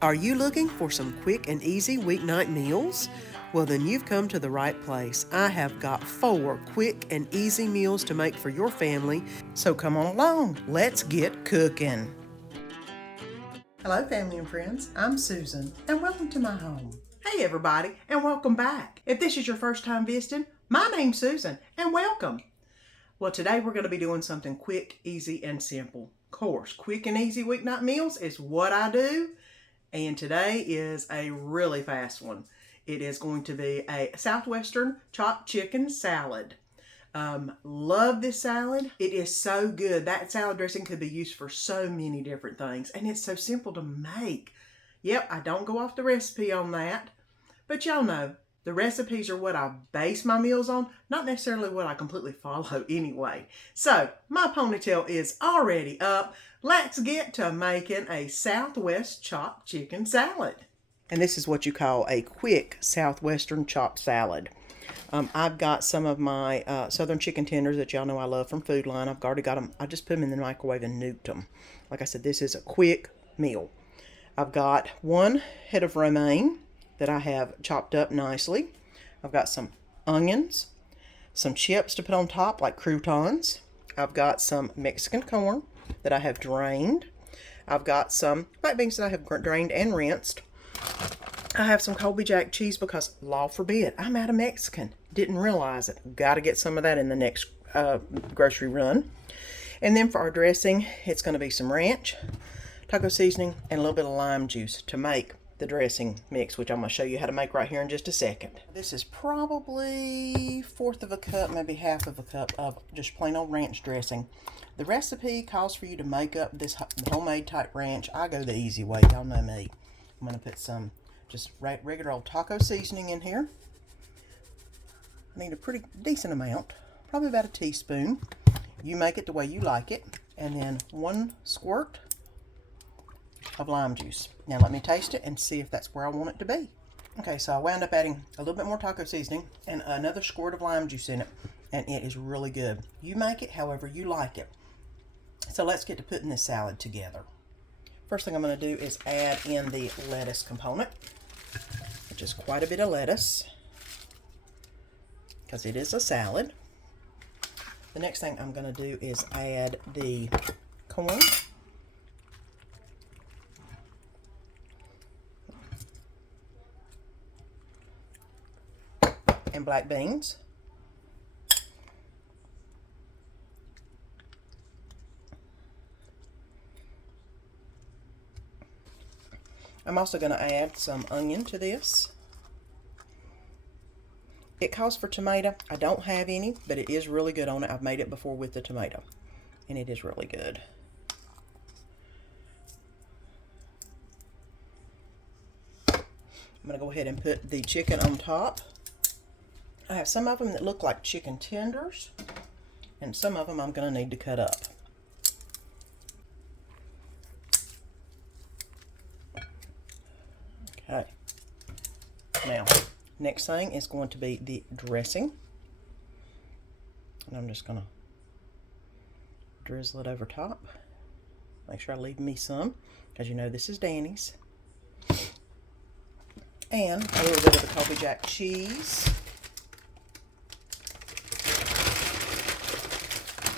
Are you looking for some quick and easy weeknight meals? Well, then you've come to the right place. I have got 4 quick and easy meals to make for your family, so come on along. Let's get cooking. Hello, family and friends. I'm Susan, and welcome to my home. Hey, everybody, and welcome back. If this is your first time visiting, my name's Susan, and welcome. Well, today we're going to be doing something quick, easy, and simple. Of course, quick and easy weeknight meals is what I do. And today is a really fast one. It is going to be a Southwestern chopped chicken salad. Love this salad. It is so good. That salad dressing could be used for so many different things. And it's so simple to make. Yep, I don't go off the recipe on that. But y'all know, the recipes are what I base my meals on, not necessarily what I completely follow anyway. So, my ponytail is already up. Let's get to making a Southwest chopped chicken salad. And this is what you call a quick Southwestern chopped salad. I've got some of my Southern chicken tenders that y'all know I love from Food Line. I've already got them. I just put them in the microwave and nuked them. Like I said, this is a quick meal. I've got 1 head of romaine that I have chopped up nicely. I've got some onions, some chips to put on top like croutons. I've got some Mexican corn that I have drained. I've got some black beans that I have drained and rinsed. I have some Colby Jack cheese because, law forbid, I'm out of Mexican. Didn't realize it. Got to get some of that in the next grocery run. And then for our dressing, it's going to be some ranch, taco seasoning, and a little bit of lime juice to make the dressing mix, which I'm going to show you how to make right here in just a second. This is probably 1/4 of a cup, maybe 1/2 of a cup of just plain old ranch dressing. The recipe calls for you to make up this homemade type ranch. I go the easy way. Y'all know me. I'm going to put some just regular old taco seasoning in here. I need a pretty decent amount, probably about a teaspoon. You make it the way you like it. And then 1 squirt of lime juice. Now let me taste it and see if that's where I want it to be. Okay, so I wound up adding a little bit more taco seasoning and another squirt of lime juice in it, and it is really good. You make it however you like it. So let's get to putting this salad together. First thing I'm going to do is add in the lettuce component, which is quite a bit of lettuce because it is a salad. The next thing I'm going to do is add the corn. And black beans. I'm also going to add some onion to this. It calls for tomato. I don't have any, but it is really good on it. I've made it before with the tomato, and it is really good. I'm going to go ahead and put the chicken on top. I have some of them that look like chicken tenders, and some of them I'm going to need to cut up. Okay. Now, next thing is going to be the dressing. And I'm just going to drizzle it over top. Make sure I leave me some, because you know this is Danny's. And a little bit of the Colby Jack cheese.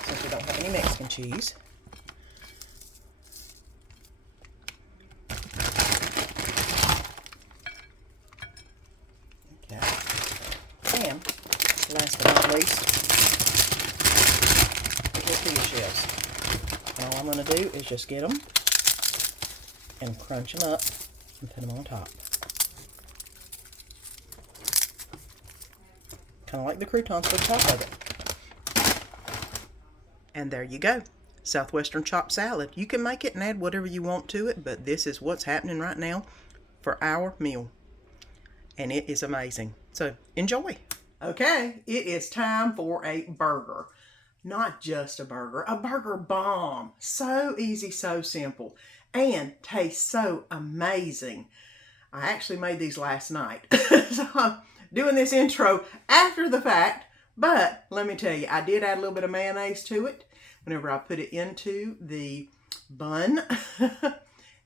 Since we don't have any Mexican cheese. Okay. And last but not least, the tortilla shells. And all I'm going to do is just get them and crunch them up and put them on top. Kind of like the croutons for the top of it. And there you go. Southwestern chopped salad. You can make it and add whatever you want to it, but this is what's happening right now for our meal. And it is amazing. So enjoy. Okay, it is time for a burger. Not just a burger bomb. So easy, so simple, and tastes so amazing. I actually made these last night. So I'm doing this intro after the fact, but let me tell you, I did add a little bit of mayonnaise to it whenever I put it into the bun,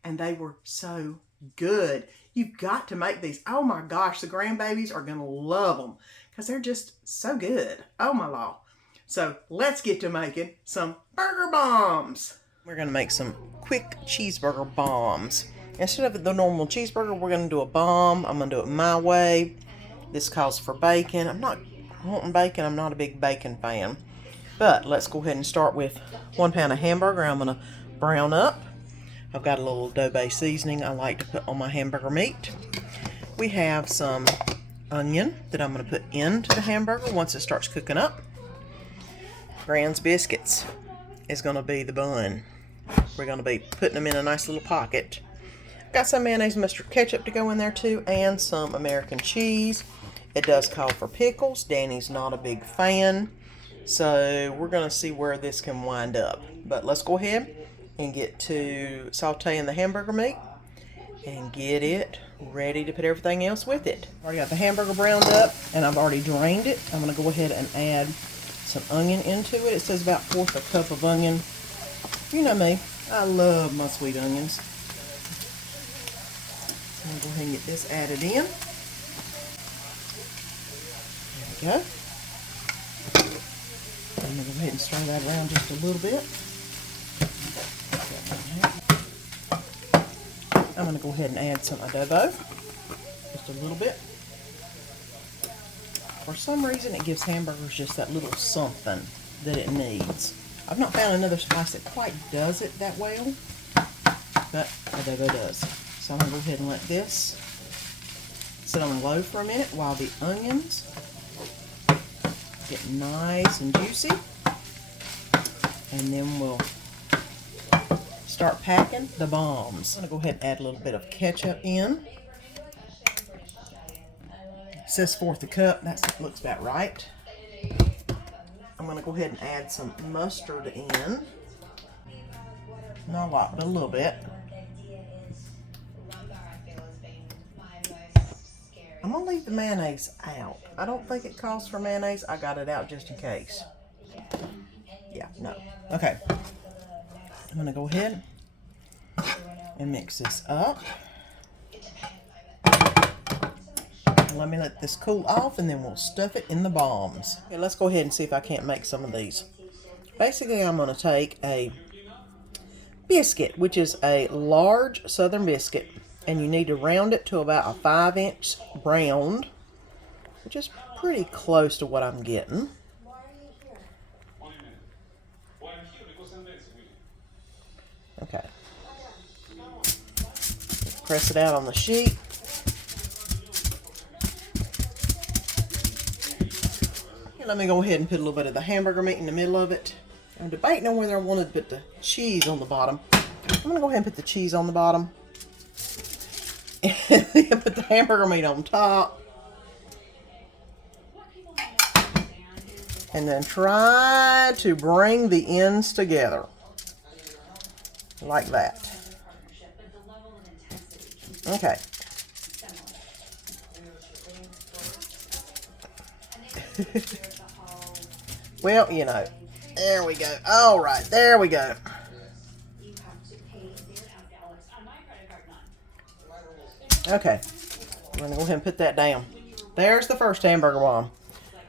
and they were so good. You've got to make these. Oh my gosh, the grandbabies are going to love them because they're just so good. Oh my law. So let's get to making some burger bombs. We're going to make some quick cheeseburger bombs. Instead of the normal cheeseburger, we're going to do a bomb. I'm going to do it my way. This calls for bacon. I'm not wanting bacon. I'm not a big bacon fan. But let's go ahead and start with 1 pound of hamburger I'm going to brown up. I've got a little adobe seasoning I like to put on my hamburger meat. We have some onion that I'm going to put into the hamburger once it starts cooking up. Grand's biscuits is going to be the bun. We're going to be putting them in a nice little pocket. Got some mayonnaise, mustard, ketchup to go in there too, and some American cheese. It does call for pickles. Danny's not a big fan, so we're going to see where this can wind up. But let's go ahead and get to sauteing the hamburger meat and get it ready to put everything else with it. Already got the hamburger browned up and I've already drained it. I'm going to go ahead and add some onion into it. It says about 1/4 cup of onion. You know me, I love my sweet onions. So I'm going to go ahead and get this added in. There we go. I'm going to go ahead and stir that around just a little bit. I'm going to go ahead and add some adobo, just a little bit. For some reason, it gives hamburgers just that little something that it needs. I've not found another spice that quite does it that well, but adobo does. So I'm going to go ahead and let this sit on low for a minute while the onions get nice and juicy, and then we'll start packing the bombs. I'm going to go ahead and add a little bit of ketchup in. It says 1/4 cup. That looks about right. I'm going to go ahead and add some mustard in. Not a lot, but a little bit. I'm going to leave the mayonnaise out. I don't think it calls for mayonnaise. I got it out just in case. Yeah, no. Okay. I'm going to go ahead and mix this up. Let me let this cool off and then we'll stuff it in the bombs. Okay, let's go ahead and see if I can't make some of these. Basically, I'm going to take a biscuit, which is a large southern biscuit, and you need to round it to about a 5-inch round, which is pretty close to what I'm getting. Okay. Press it out on the sheet. Here, let me go ahead and put a little bit of the hamburger meat in the middle of it. I'm debating on whether I wanted to put the cheese on the bottom. I'm going to go ahead and put the cheese on the bottom. And then put the hamburger meat on top. And then try to bring the ends together. Like that. Okay. Well, you know, there we go. All right, there we go. Okay, I'm going to go ahead and put that down. There's the first hamburger bomb.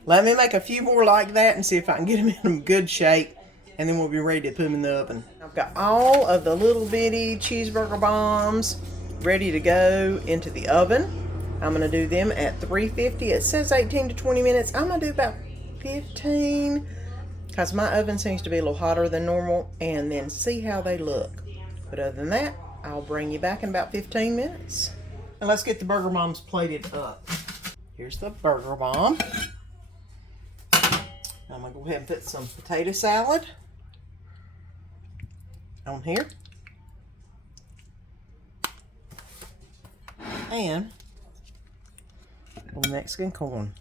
Let me make a few more like that and see if I can get them in good shape, and then we'll be ready to put them in the oven. I've got all of the little bitty cheeseburger bombs ready to go into the oven. I'm going to do them at 350. It says 18 to 20 minutes. I'm going to do about 15 because my oven seems to be a little hotter than normal, and then see how they look. But other than that, I'll bring you back in about 15 minutes. And let's get the burger bombs plated up. Here's the burger bomb. I'm going to go ahead and put some potato salad on here. And a little Mexican corn.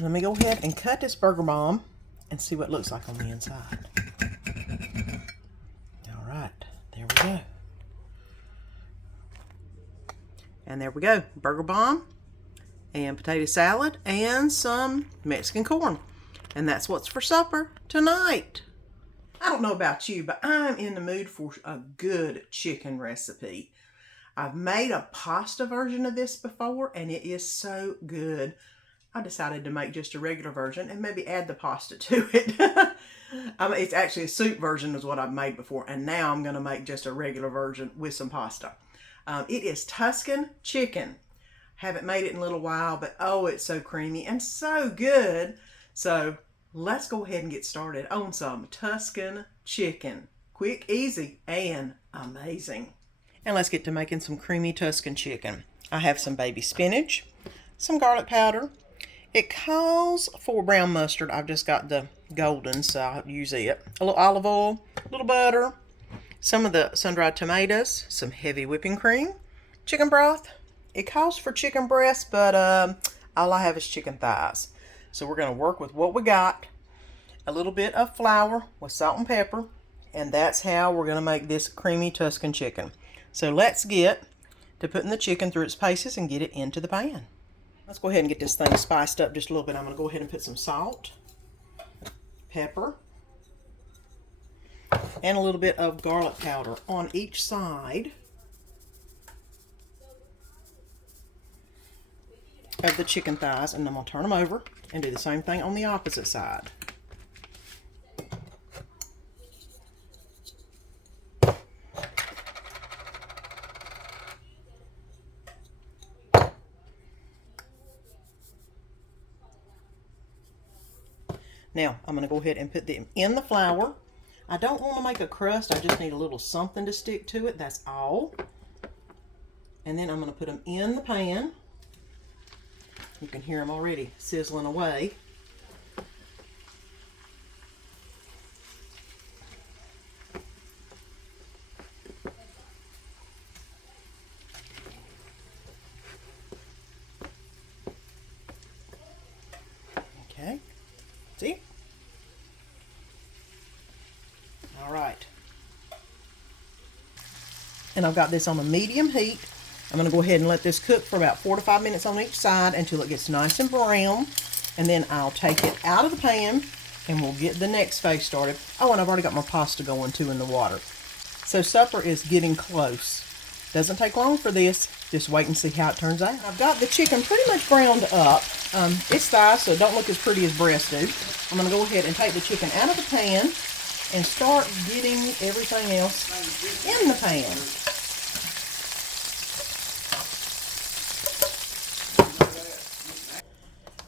Let me go ahead and cut this burger bomb and see what it looks like on the inside. All right, there we go. And there we go, burger bomb and potato salad and some Mexican corn. And that's what's for supper tonight. I don't know about you, but I'm in the mood for a good chicken recipe. I've made a pasta version of this before and it is so good. I decided to make just a regular version and maybe add the pasta to it. It's actually a soup version is what I've made before, and now I'm going to make just a regular version with some pasta. It is Tuscan chicken. Haven't made it in a little while, but oh, it's so creamy and so good. So let's go ahead and get started on some Tuscan chicken. Quick, easy, and amazing. And let's get to making some creamy Tuscan chicken. I have some baby spinach, some garlic powder. It calls for brown mustard. I've just got the golden, so I'll use it. A little olive oil, a little butter, some of the sun-dried tomatoes, some heavy whipping cream, chicken broth. It calls for chicken breast, but all I have is chicken thighs. So we're going to work with what we got. A little bit of flour with salt and pepper, and that's how we're going to make this creamy Tuscan chicken. So let's get to putting the chicken through its paces and get it into the pan. Let's go ahead and get this thing spiced up just a little bit. I'm going to go ahead and put some salt, pepper, and a little bit of garlic powder on each side of the chicken thighs, and I'm going to turn them over and do the same thing on the opposite side. Now, I'm going to go ahead and put them in the flour. I don't want to make a crust. I just need a little something to stick to it. That's all. And then I'm going to put them in the pan. You can hear them already sizzling away. Okay. See? All right. And I've got this on a medium heat. I'm going to go ahead and let this cook for about 4 to 5 minutes on each side until it gets nice and brown. And then I'll take it out of the pan and we'll get the next phase started. Oh, and I've already got my pasta going too in the water. So supper is getting close. Doesn't take long for this. Just wait and see how it turns out. I've got the chicken pretty much browned up. It's thighs, so it don't look as pretty as breast do. I'm going to go ahead and take the chicken out of the pan and start getting everything else in the pan.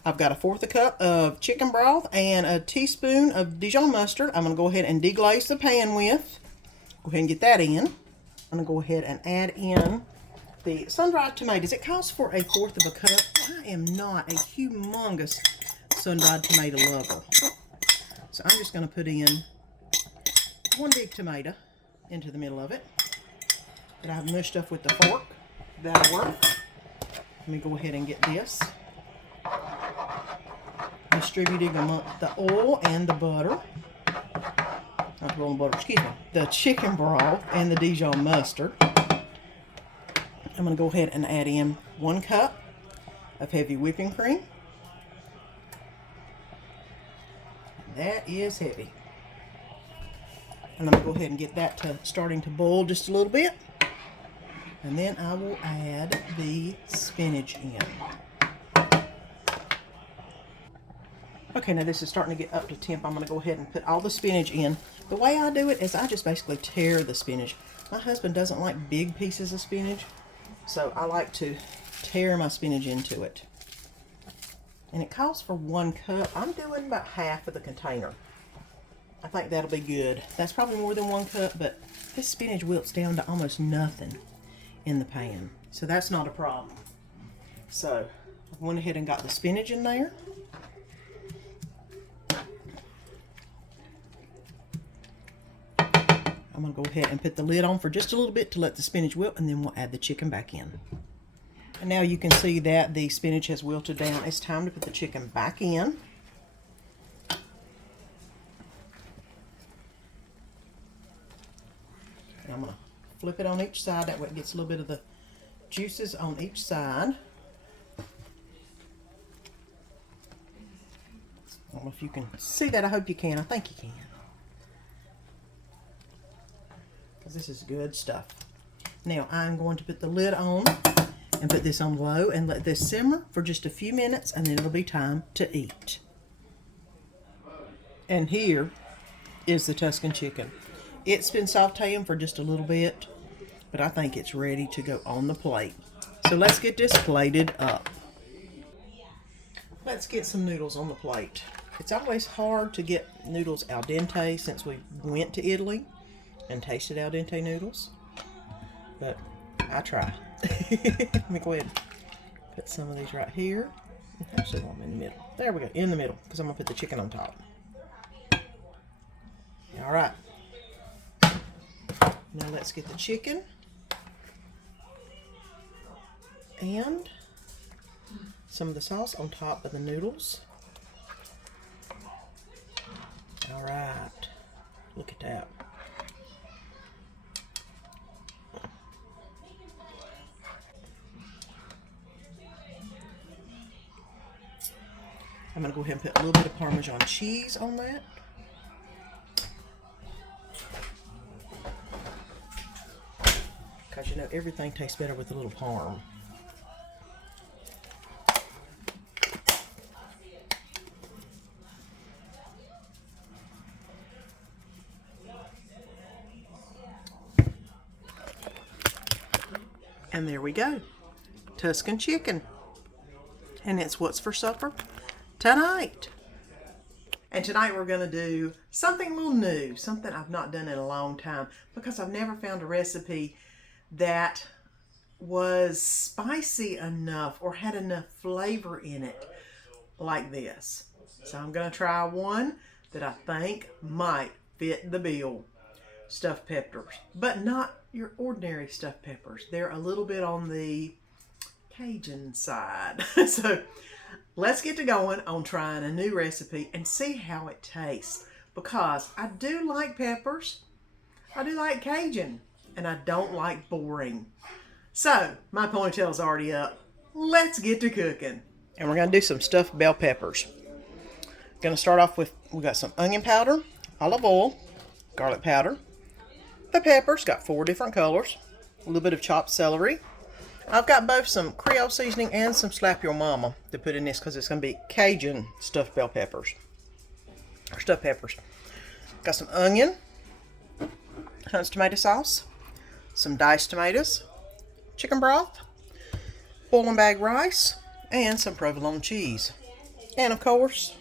I've got 1/4 cup of chicken broth and a teaspoon of Dijon mustard. I'm going to go ahead and deglaze the pan with. Go ahead and get that in. I'm going to go ahead and add in the sun-dried tomatoes. It calls for 1/4 cup. I am not a humongous sun-dried tomato lover. So I'm just going to put in 1 big tomato into the middle of it that I've mushed up with the fork. That'll work. Let me go ahead and get this distributing among the oil and the butter. Not the oil and butter, excuse me. The chicken broth and the Dijon mustard. I'm going to go ahead and add in 1 cup of heavy whipping cream. That is heavy. And I'm going to go ahead and get that starting to boil just a little bit. And then I will add the spinach in. Okay, now this is starting to get up to temp. I'm going to go ahead and put all the spinach in. The way I do it is I just basically tear the spinach. My husband doesn't like big pieces of spinach, so I like to tear my spinach into it. And it calls for 1 cup. I'm doing about half of the container. I think that'll be good. That's probably more than 1 cup, but this spinach wilts down to almost nothing in the pan, so that's not a problem. So I went ahead and got the spinach in there. I'm going to go ahead and put the lid on for just a little bit to let the spinach wilt, and then we'll add the chicken back in. And now you can see that the spinach has wilted down. It's time to put the chicken back in. And I'm going to flip it on each side. That way it gets a little bit of the juices on each side. I don't know if you can see that. I hope you can. I think you can. this is good stuff. Now I'm going to put the lid on and put this on low and let this simmer for just a few minutes, and then it'll be time to eat. And here is the Tuscan chicken. It's been sauteing for just a little bit, but I think it's ready to go on the plate. So let's get this plated up. Let's get some noodles on the plate. It's always hard to get noodles al dente since we went to Italy and tasted al dente noodles, but I try. Let me go ahead and put some of these right here. Actually, I want them in the middle. There we go, in the middle, because I'm going to put the chicken on top. All right. Now let's get the chicken and some of the sauce on top of the noodles. All right. Look at that. I'm going to go ahead and put a little bit of Parmesan cheese on that. Because you know everything tastes better with a little parm. And there we go. Tuscan chicken. And it's what's for supper tonight. And tonight we're going to do something a little new, something I've not done in a long time, because I've never found a recipe that was spicy enough or had enough flavor in it like this. So I'm going to try one that I think might fit the bill. Stuffed peppers, but not your ordinary stuffed peppers. They're a little bit on the Cajun side. So let's get to going on trying a new recipe and see how it tastes, because I do like peppers, I do like Cajun, and I don't like boring. So my ponytail's already up. Let's get to cooking. And we're going to do some stuffed bell peppers. Going to start off with, we got some onion powder, olive oil, garlic powder, the peppers, got 4 different colors, a little bit of chopped celery. I've got both some Creole seasoning and some Slap Your Mama to put in this, because it's going to be Cajun stuffed bell peppers, or stuffed peppers. Got some onion, Hunt's tomato sauce, some diced tomatoes, chicken broth, boiling bag rice, and some provolone cheese. And of course,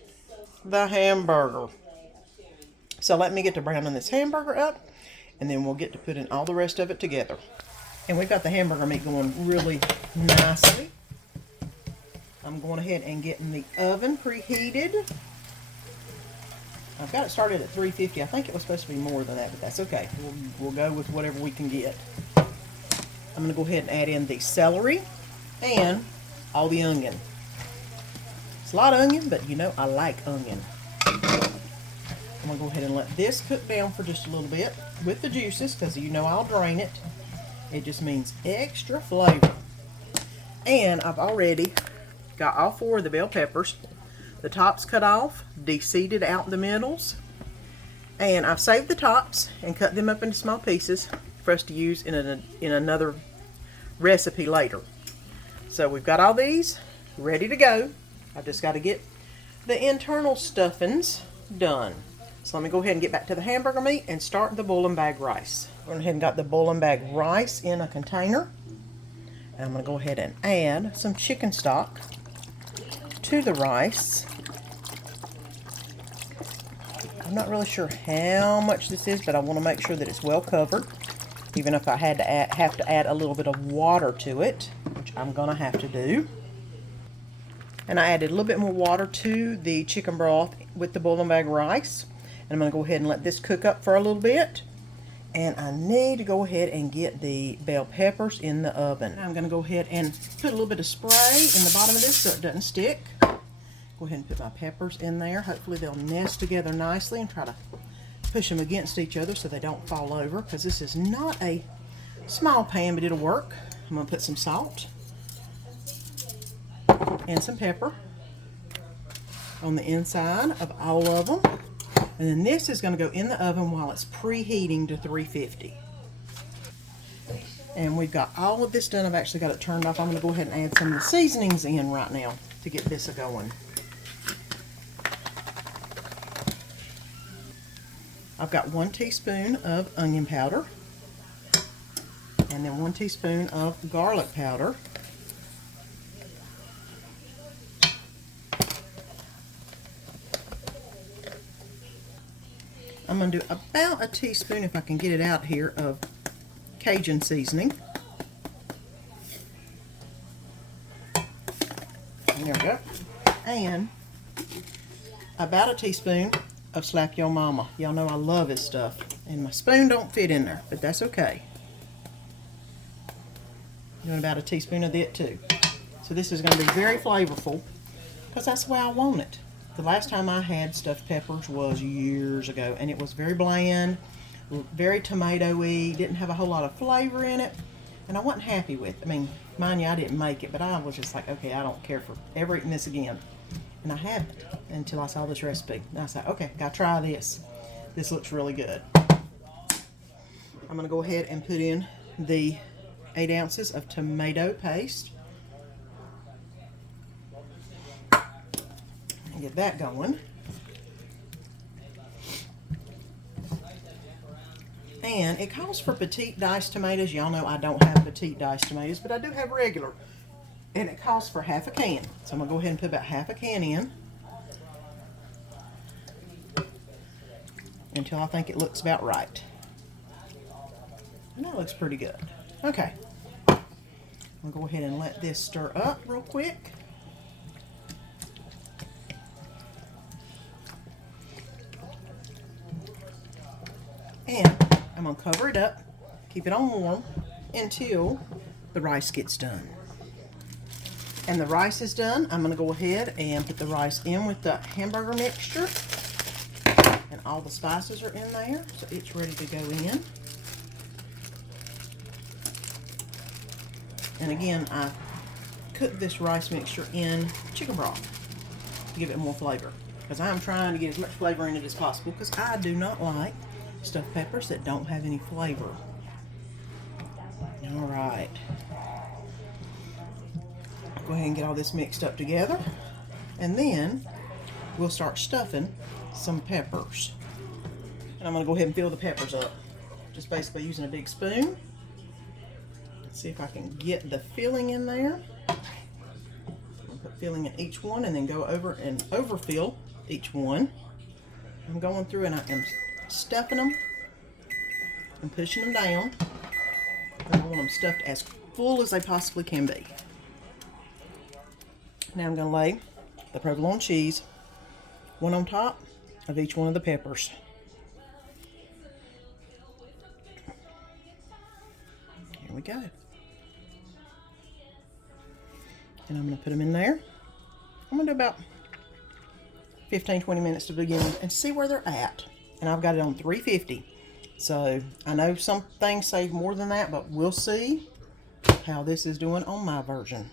the hamburger. So let me get to browning this hamburger up, and then we'll get to putting all the rest of it together. And we've got the hamburger meat going really nicely. I'm going ahead and getting the oven preheated. I've got it started at 350. I think it was supposed to be more than that, but that's okay. We'll go with whatever we can get. I'm going to go ahead and add in the celery and all the onion. It's a lot of onion, but you know I like onion. I'm going to go ahead and let this cook down for just a little bit with the juices, because you know I'll drain it. It just means extra flavor. And I've already got all 4 of the bell peppers. The tops cut off, de-seeded out the middles. And I've saved the tops and cut them up into small pieces for us to use in another recipe later. So we've got all these ready to go. I've just got to get the internal stuffings done. So let me go ahead and get back to the hamburger meat and start the boiling bag rice. Went ahead and got the boiling bag rice in a container. And I'm going to go ahead and add some chicken stock to the rice. I'm not really sure how much this is, but I want to make sure that it's well covered. Even if I have to add a little bit of water to it, which I'm going to have to do. And I added a little bit more water to the chicken broth with the boiling bag rice. And I'm going to go ahead and let this cook up for a little bit. And I need to go ahead and get the bell peppers in the oven. I'm going to go ahead and put a little bit of spray in the bottom of this so it doesn't stick. Go ahead and put my peppers in there. Hopefully they'll nest together nicely, and try to push them against each other so they don't fall over, because this is not a small pan, but it'll work. I'm going to put some salt and some pepper on the inside of all of them. And then this is going to go in the oven while it's preheating to 350. And we've got all of this done. I've actually got it turned off. I'm going to go ahead and add some of the seasonings in right now to get this going. I've got 1 teaspoon of onion powder, and then 1 teaspoon of garlic powder. I'm going to do about a teaspoon, if I can get it out here, of Cajun seasoning. And there we go. And about a teaspoon of Slap Yo Mama. Y'all know I love this stuff. And my spoon don't fit in there, but that's okay. Doing about a teaspoon of it too. So this is going to be very flavorful because that's the way I want it. The last time I had stuffed peppers was years ago, and it was very bland, very tomato-y, didn't have a whole lot of flavor in it, and I wasn't happy with it. I mean, mind you, I didn't make it, but I was just like, okay, I don't care for ever eating this again. And I haven't until I saw this recipe. And I said, okay, gotta try this. This looks really good. I'm gonna go ahead and put in the 8 ounces of tomato paste. And get that going. And it calls for petite diced tomatoes. Y'all know I don't have petite diced tomatoes, but I do have regular. And it calls for half a can. So I'm going to go ahead and put about half a can in until I think it looks about right. And that looks pretty good. Okay. I'm going to go ahead and let this stir up real quick. And I'm going to cover it up, keep it on warm until the rice gets done. And the rice is done. I'm going to go ahead and put the rice in with the hamburger mixture. And all the spices are in there, so it's ready to go in. And again, I cook this rice mixture in chicken broth to give it more flavor. Because I'm trying to get as much flavor in it as possible, because I do not like stuffed peppers that don't have any flavor. All right. Go ahead and get all this mixed up together, and then we'll start stuffing some peppers. And I'm going to go ahead and fill the peppers up, just basically using a big spoon. Let's see if I can get the filling in there. I'll put filling in each one and then go over and overfill each one. I'm going through and I am stuffing them and pushing them down. And I want them stuffed as full as they possibly can be. Now I'm going to lay the provolone cheese, one on top of each one of the peppers. Here we go. And I'm going to put them in there. I'm going to do about 15-20 minutes to begin with and see where they're at. And I've got it on 350. So I know some things say more than that, but we'll see how this is doing on my version.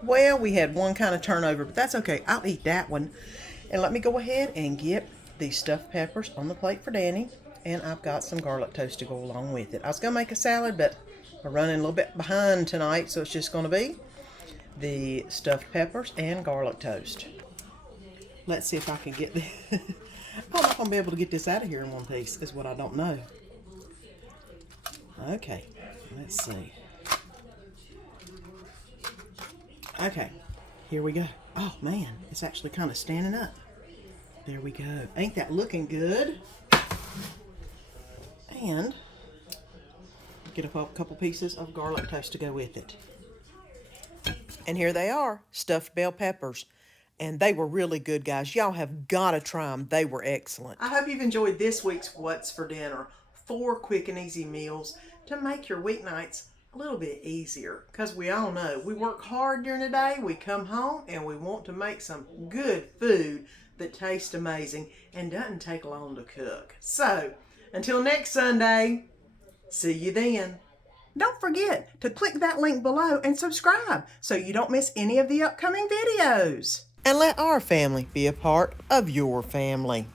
Well, we had one kind of turnover, but that's okay. I'll eat that one. And let me go ahead and get these stuffed peppers on the plate for Danny. And I've got some garlic toast to go along with it. I was going to make a salad, but we're running a little bit behind tonight, so it's just going to be the stuffed peppers and garlic toast. Let's see if I can get this. I'm not going to be able to get this out of here in one piece, is what I don't know. Okay, let's see. Okay, here we go. Oh man, it's actually kind of standing up. There we go. Ain't that looking good? And get a couple pieces of garlic toast to go with it. And here they are, stuffed bell peppers. And they were really good, guys. Y'all have got to try them. They were excellent. I hope you've enjoyed this week's What's for Dinner. 4 quick and easy meals to make your weeknights a little bit easier. Because we all know we work hard during the day. We come home and we want to make some good food that tastes amazing and doesn't take long to cook. So, until next Sunday, see you then. Don't forget to click that link below and subscribe so you don't miss any of the upcoming videos. And let our family be a part of your family.